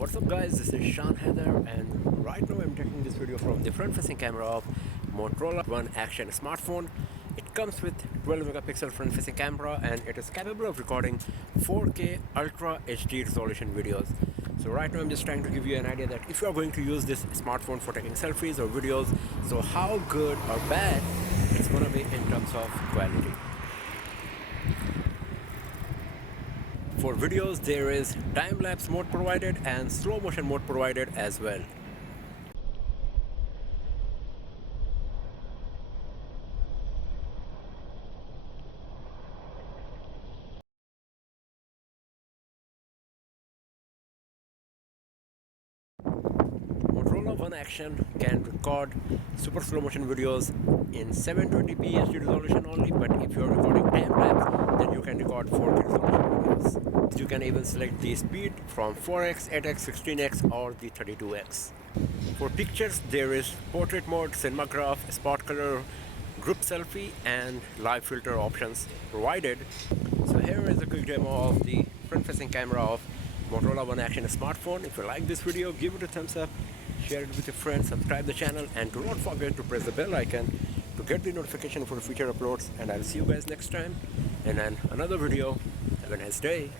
What's up guys, this is Sean Heather and right now I'm taking this video from the front facing camera of Motorola One Action smartphone. It comes with 12 megapixel front facing camera and it is capable of recording 4K Ultra HD resolution videos. So right now I'm just trying to give you an idea that if you are going to use this smartphone for taking selfies or videos, so how good or bad it's gonna be in terms of quality. For videos, there is time-lapse mode provided and slow motion mode provided as well. Motorola One Action can record super slow motion videos in 720p HD resolution only, but if you are recording time-lapse, then you can record 4K resolution videos. You can even select the speed from 4x, 8x, 16x or the 32x. For pictures, there is portrait mode, cinemagraph, spot color, group selfie and live filter options provided. So here is a quick demo of the front-facing camera of Motorola One Action smartphone. If you like this video, give it a thumbs up, share it with your friends, subscribe the channel and do not forget to press the bell icon to get the notification for future uploads, and I'll see you guys next time in another video. Have a nice day.